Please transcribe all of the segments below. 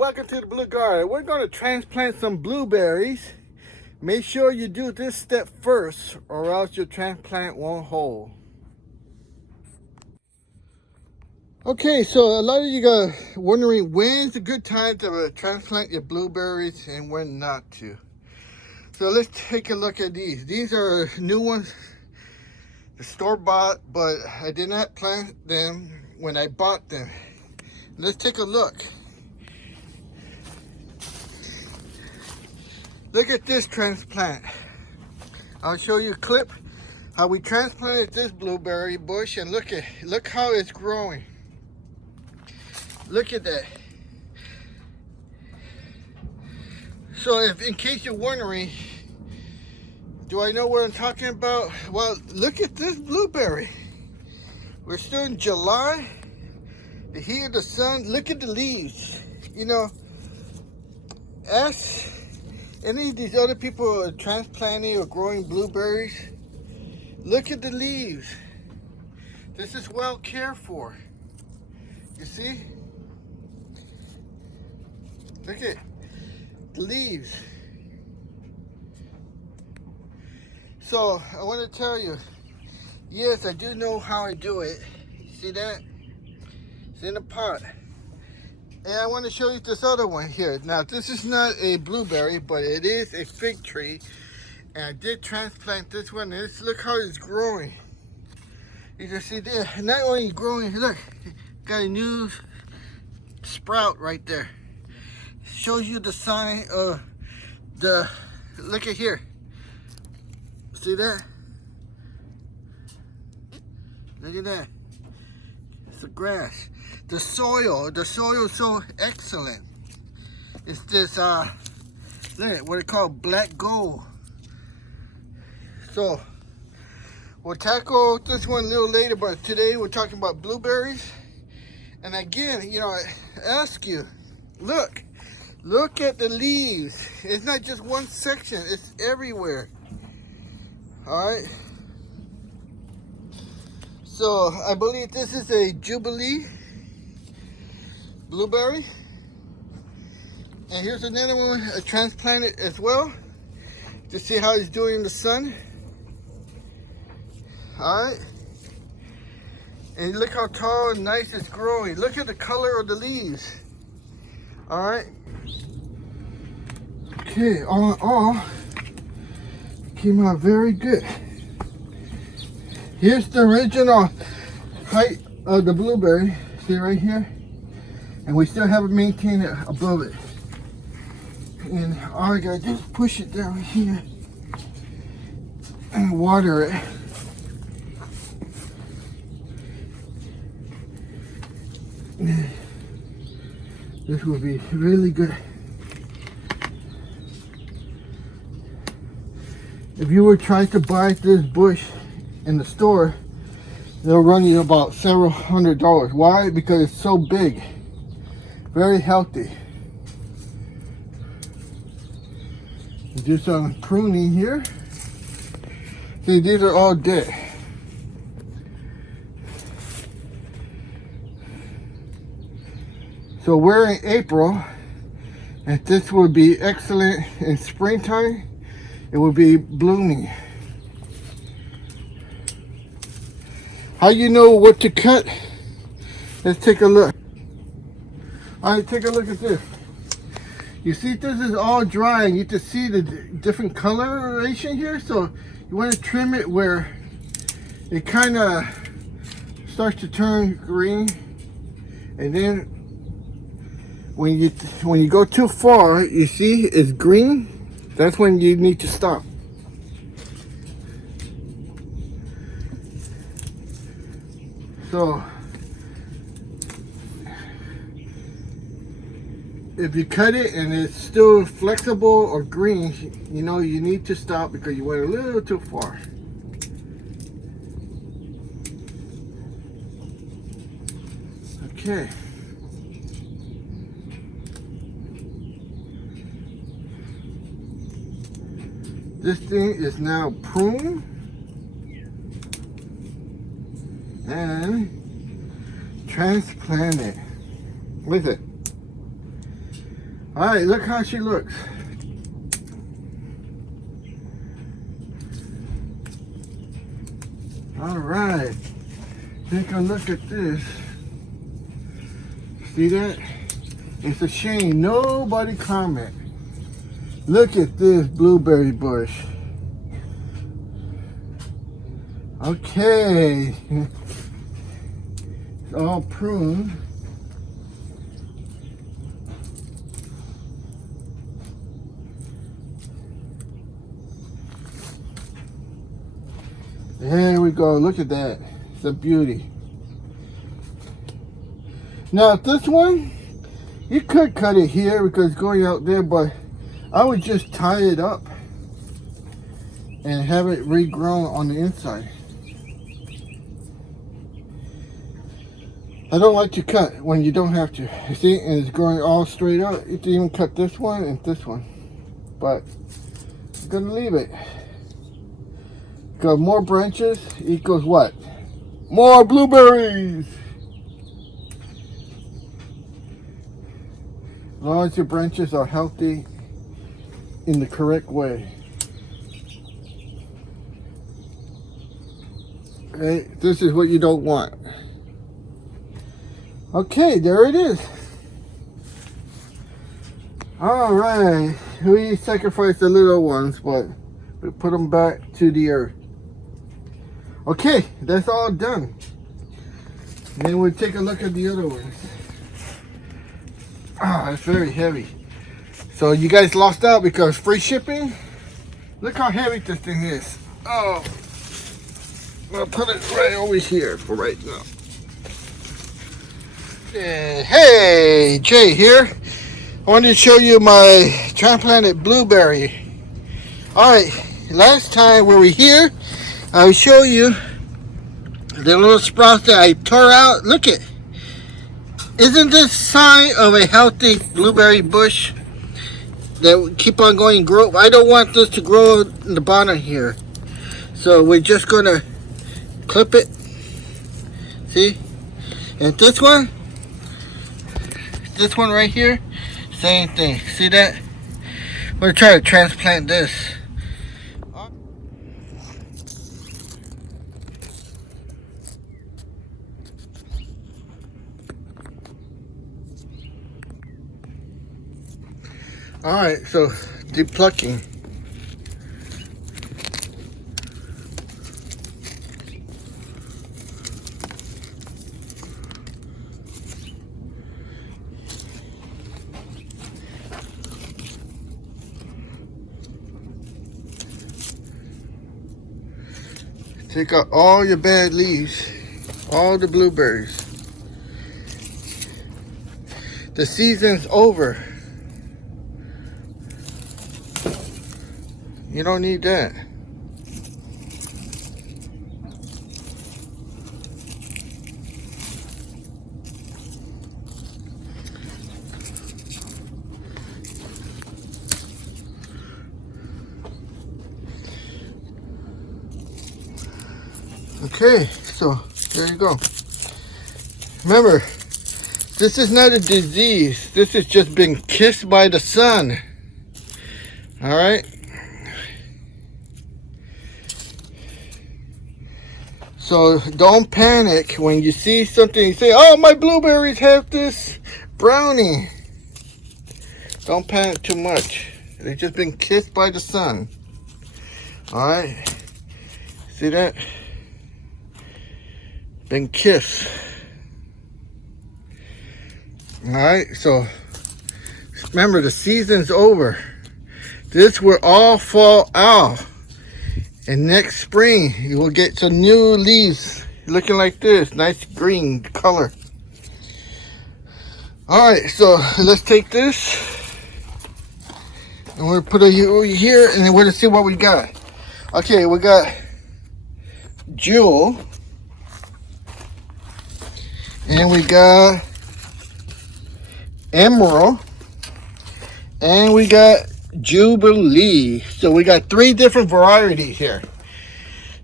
welcome to the Blue Garden. We're going to transplant some blueberries. Make sure you do this step first or else your transplant won't hold. Okay, so a lot of you are wondering when's a good time to transplant your blueberries and when not to. So let's take a look at these. These are new ones, the store-bought, but I did not plant them when I bought them. Let's take a look. Look at this transplant. I'll show you a clip how we transplanted this blueberry bush, and look how it's growing. Look at that. So if in case you're wondering, do I know what I'm talking about? Well, look at this blueberry. We're still in July. The heat of the sun, look at the leaves. You know, ask any of these other people who are transplanting or growing blueberries, look at the leaves. This is well cared for. You see? Look at the leaves. So I want to tell you, yes, I do know how I do it. See that? It's in a pot. And I want to show you this other one here. Now, this is not a blueberry, but it is a fig tree. And I did transplant this one. And look how it's growing. You can see there, not only growing, look, got a new sprout right there. Shows you the sign of the, look at here. See that? Look at that. It's the grass. The soil is so excellent. It's this, look, what they call black gold. So, we'll tackle this one a little later, but today we're talking about blueberries. And again, you know, I ask you, look at the leaves. It's not just one section, it's everywhere. All right. So, I believe this is a Jubilee blueberry, and here's another one I transplanted as well to see how he's doing in the sun. All right, and look how tall and nice it's growing. Look at the color of the leaves. All right, okay, all in all, came out very good. Here's the original height of the blueberry. See right here? And we still haven't maintained it above it. And all I gotta do is push it down here and water it. This will be really good. If you were trying to buy this bush in the store, they'll run you about several $100s. Why? Because it's so big. Very healthy. Do some pruning here. See, these are all dead. So we're in April, and this would be excellent in springtime. It would be blooming. How you know what to cut? Let's take a look. All right, take a look at this. You see, this is all dry, and you can see the different coloration here. So you want to trim it where it kind of starts to turn green, and then when you go too far, you see it's green. That's when you need to stop. So if you cut it and it's still flexible or green, you know you need to stop because you went a little too far. Okay. This thing is now prune and transplanted. Look at it. All right, look how she looks. All right, take a look at this. See that? It's a shame nobody comment. Look at this blueberry bush. Okay, it's all pruned. There we go, look at that. It's a beauty. Now this one, you could cut it here because it's going out there, but I would just tie it up and have it regrown on the inside. I don't like to cut when you don't have to. You see, and it's growing all straight out. You can even cut this one and this one. But I'm gonna leave it. Because more branches equals what? More blueberries! As long as your branches are healthy in the correct way. Okay, this is what you don't want. Okay, there it is. All right, we sacrificed the little ones, but we put them back to the earth. Okay, that's all done. And then we'll take a look at the other ones. Ah, it's very heavy. So you guys lost out because free shipping. Look how heavy this thing is. Oh, I'll put it right over here for right now. Hey, Jay here. I wanted to show you my transplanted blueberry. Alright, last time we were here, I'll show you the little sprouts that I tore out. Look it. Isn't this sign of a healthy blueberry bush that will keep on going and grow? I don't want this to grow in the bottom here. So we're just going to clip it. See? And this one right here, same thing. See that? We're going to try to transplant this. Alright, so depulking. Take out all your bad leaves, all the blueberries. The season's over. You don't need that. Okay, so there you go. Remember, this is not a disease. This has just been kissed by the sun. All right. So don't panic when you see something. You say, "Oh, my blueberries have this brownie." Don't panic too much. They've just been kissed by the sun. All right. See that? Been kissed. All right. So remember, the season's over. This will all fall out. And next spring, you will get some new leaves looking like this. Nice green color. Alright, so let's take this. And we'll put it here, and then we're going to see what we got. Okay, we got Jewel. And we got Emerald. And we got Jubilee. So we got 3 different varieties here.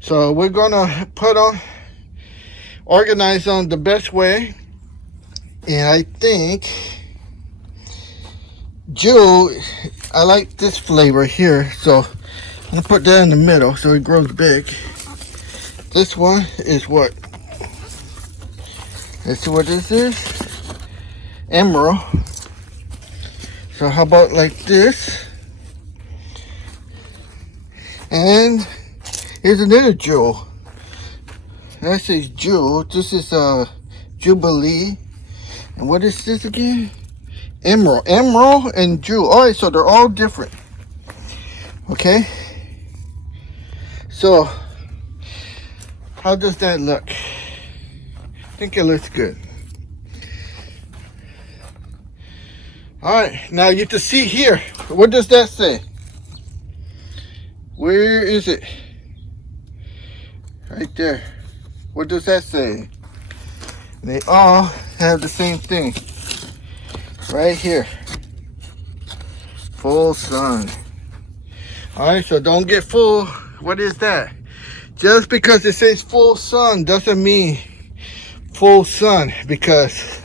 So we're gonna organize them the best way. And I think Jewel, I like this flavor here, so I'm gonna put that in the middle so it grows big. This one is what? Let's see what this is. Emerald. So how about like this? And here's another jewel. That says jewel. This is Jubilee. And what is this again? Emerald. Emerald and jewel. Alright, so they're all different. Okay. So how does that look? I think it looks good. Alright, now you can see here. What does that say? Where is it? Right there. What does that say? They all have the same thing. Right here. Full sun. Alright, so don't get fooled. What is that? Just because it says full sun doesn't mean full sun, because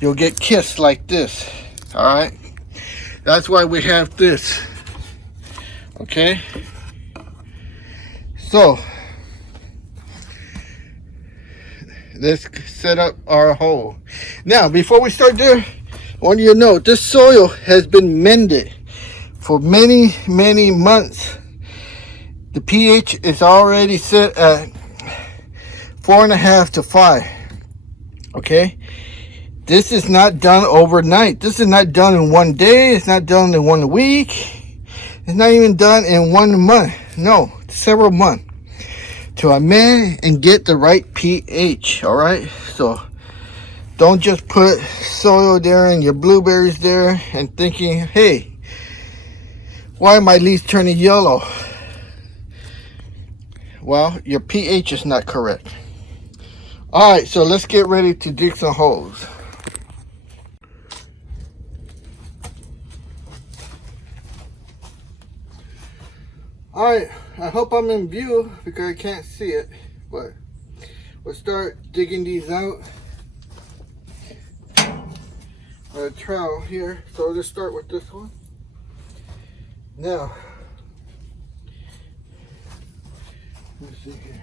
you'll get kissed like this. Alright? That's why we have this. Okay? So let's set up our hole. Now, before we start there, I want you to know this soil has been mended for many, many months. The pH is already set at 4.5 to 5. Okay? This is not done overnight. This is not done in one day. It's not done in 1 week. It's not even done in 1 month. No, several months to amend and get the right pH. All right, so don't just put soil there and your blueberries there and thinking, hey, why are my leaves turning yellow? Well, your pH is not correct. All right, so let's get ready to dig some holes. Alright, I hope I'm in view because I can't see it, but we'll start digging these out. A trowel here, so let's start with this one. Now, let's see here.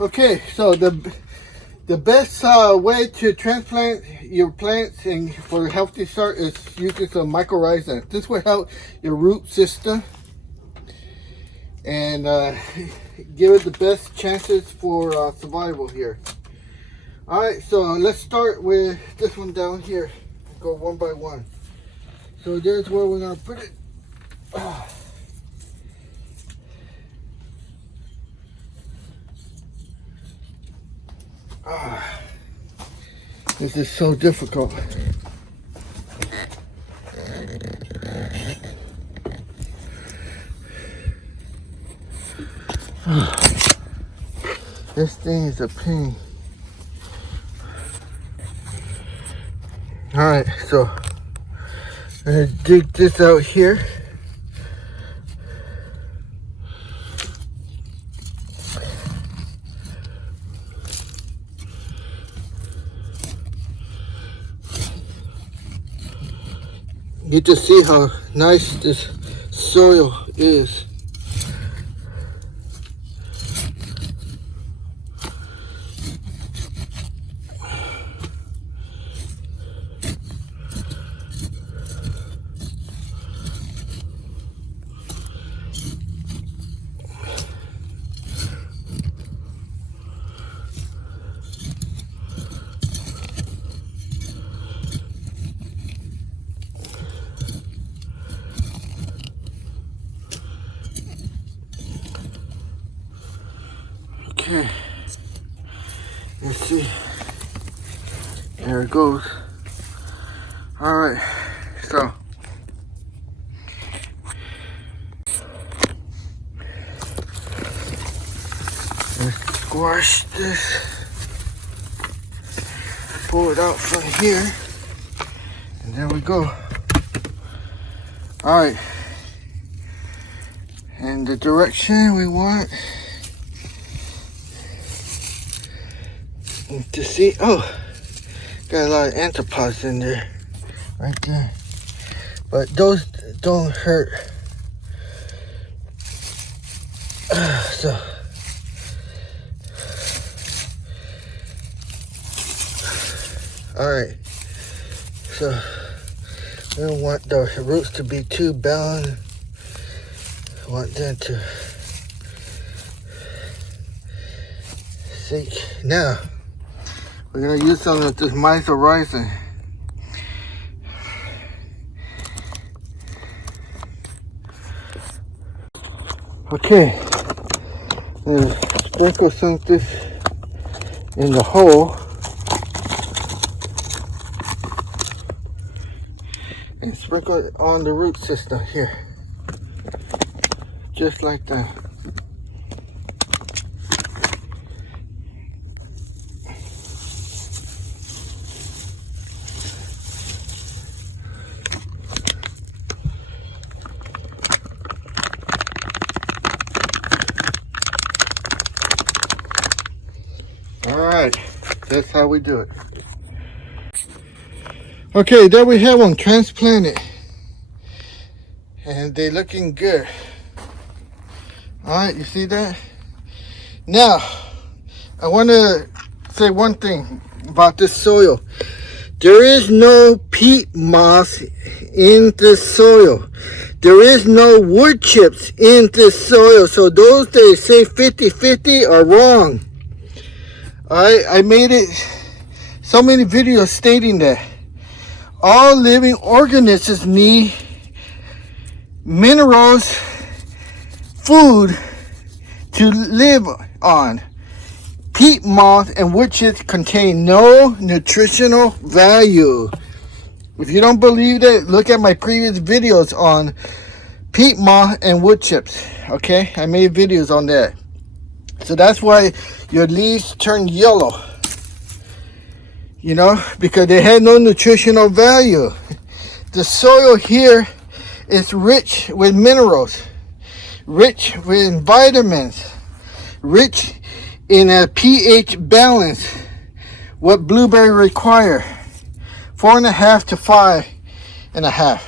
Okay, so the best way to transplant your plants and for a healthy start is using some mycorrhiza. This will help your root system and give it the best chances for survival here. Alright, so let's start with this one down here. Go one by one. So there's where we're going to put it. This is so difficult. This thing is a pain. Alright, so I'm gonna dig this out here. You can see how nice this soil is. Okay, let's see. There it goes. All right, so let's squash this. Pull it out from here, and there we go. All right, in the direction we want to see. Oh, got a lot of anthropods in there, right there. But those don't hurt. So, all right. So, we don't want the roots to be too bound. We want them to sink. Now, we're gonna use some of this mycorrhizal. Okay, sprinkle some of this in the hole and sprinkle it on the root system here, just like that. Alright, that's how we do it. Okay, there we have one transplanted. And they're looking good. Alright, you see that? Now, I want to say one thing about this soil. There is no peat moss in this soil. There is no wood chips in this soil. So those that say 50-50 are wrong. I made it so many videos stating that all living organisms need minerals, food to live on. Peat moss and wood chips contain no nutritional value. If you don't believe that, look at my previous videos on peat moss and wood chips. Okay, I made videos on that. So that's why your leaves turn yellow, you know, because they have no nutritional value. The soil here is rich with minerals, rich with vitamins, rich in a pH balance, what blueberry require, 4.5 to 5.5.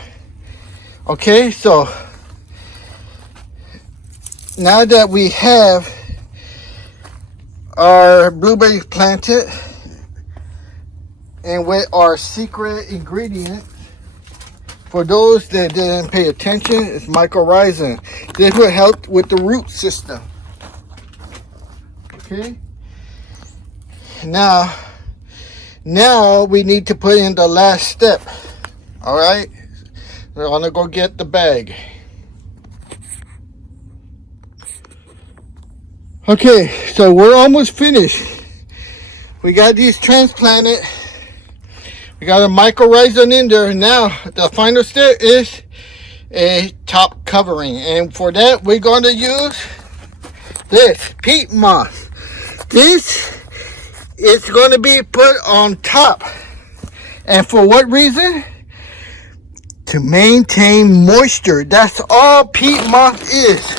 Okay, so now that we have our blueberries planted and with our secret ingredient, for those that didn't pay attention, it's mycorrhizal. This will help with the root system. Okay, now we need to put in the last step. All right, we're gonna go get the bag. Okay, so we're almost finished. We got these transplanted. We got a mycorrhizal in there. Now, the final step is a top covering. And for that, we're going to use this peat moss. This is going to be put on top. And for what reason? To maintain moisture. That's all peat moss is.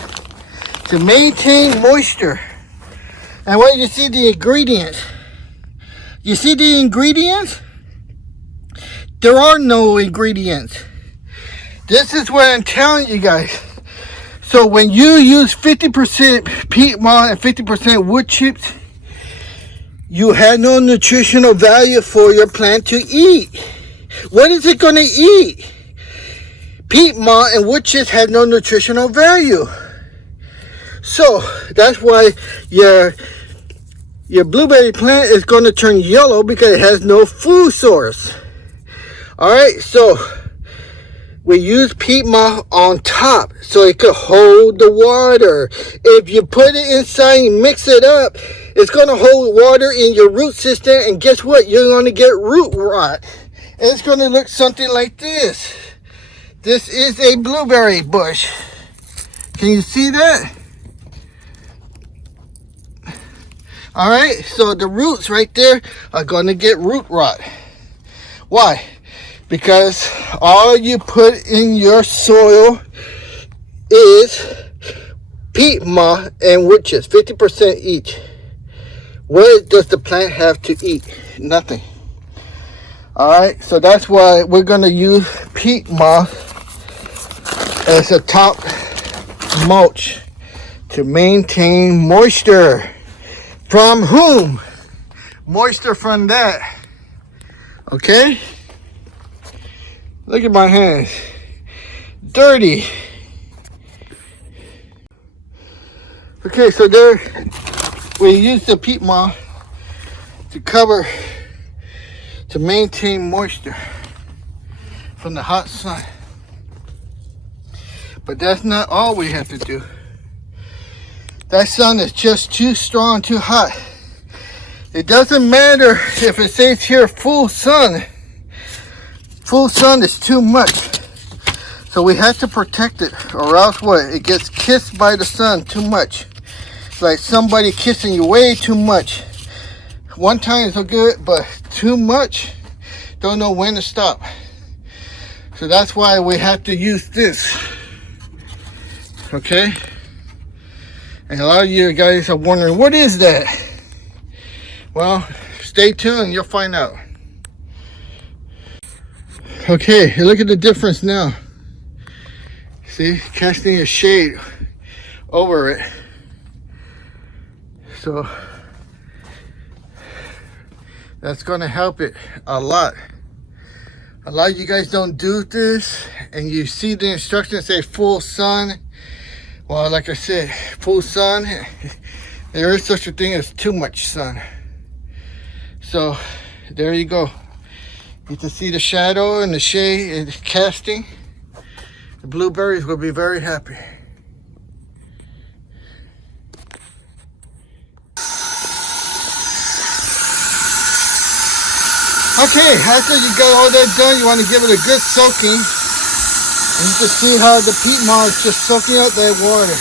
To maintain moisture. And when you see the ingredients, you see the ingredients? There are no ingredients. This is what I'm telling you guys. So when you use 50% peat moss and 50% wood chips, you have no nutritional value for your plant to eat. What is it going to eat? Peat moss and wood chips have no nutritional value. So that's why your blueberry plant is going to turn yellow, because it has no food source. All right, so we use peat moss on top so it could hold the water. If you put it inside and mix it up, it's going to hold water in your root system, and guess what? You're going to get root rot. And it's going to look something like this. This is a blueberry bush. Can you see that? All right, so the roots right there are going to get root rot. Why? Because all you put in your soil is peat moss and witches, 50% each. What does the plant have to eat? Nothing. Alright, so that's why we're going to use peat moss as a top mulch to maintain moisture. From whom? Moisture from that. Okay? Look at my hands. Dirty. Okay, so there we use the peat moss to cover, to maintain moisture from the hot sun. But that's not all we have to do. That sun is just too strong, too hot. It doesn't matter if it says here full sun. Full sun is too much. So we have to protect it, or else what? It gets kissed by the sun too much. It's like somebody kissing you way too much. One time is so good, but too much, don't know when to stop. So that's why we have to use this. Okay? And a lot of you guys are wondering, what is that? Well, stay tuned, you'll find out. Okay, look at the difference now. See, casting a shade over it. So that's gonna help it a lot. A lot of you guys don't do this, and you see the instructions say full sun. Well, like I said, full sun, there is such a thing as too much sun. So there you go. You can see the shadow and the shade is casting. The blueberries will be very happy. Okay, after you got all that done, you want to give it a good soaking. And you can see how the peat moss is just soaking up that water.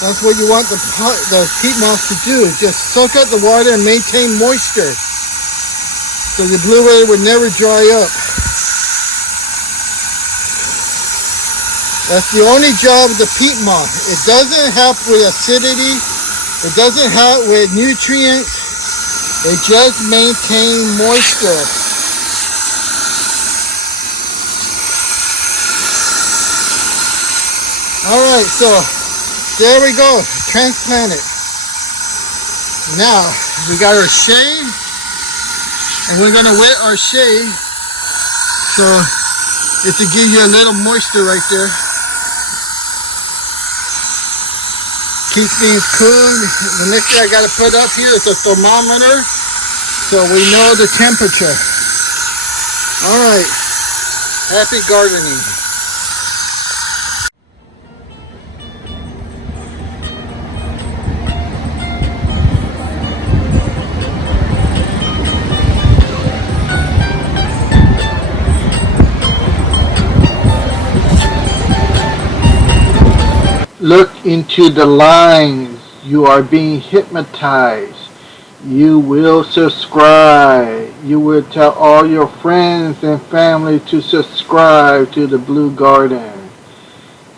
That's what you want the peat moss to do, is just soak up the water and maintain moisture. So the blueberry would never dry up. That's the only job of the peat moss. It doesn't help with acidity. It doesn't help with nutrients. It just maintains moisture. Alright, so there we go. Transplant it. Now, we got our shade. And we're going to wet our shade. So, it's to give you a little moisture right there. Keep things cool. The next thing I got to put up here is a thermometer, so we know the temperature. Alright, happy gardening. Look into the lines. You are being hypnotized. You will subscribe. You will tell all your friends and family to subscribe to the Blue Garden.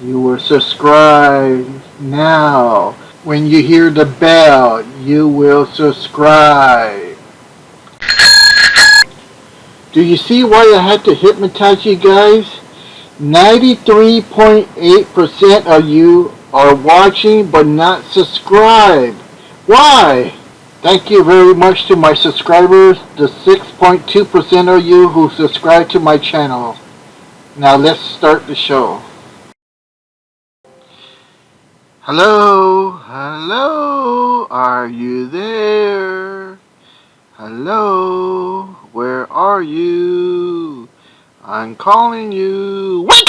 You will subscribe now. When you hear the bell, you will subscribe. Do you see why I had to hypnotize you guys? 93.8% of you are watching but not subscribed. Why? Thank you very much to my subscribers, the 6.2% of you who subscribe to my channel. Now let's start the show. Hello, hello, are you there? Hello, where are you? I'm calling you. Wake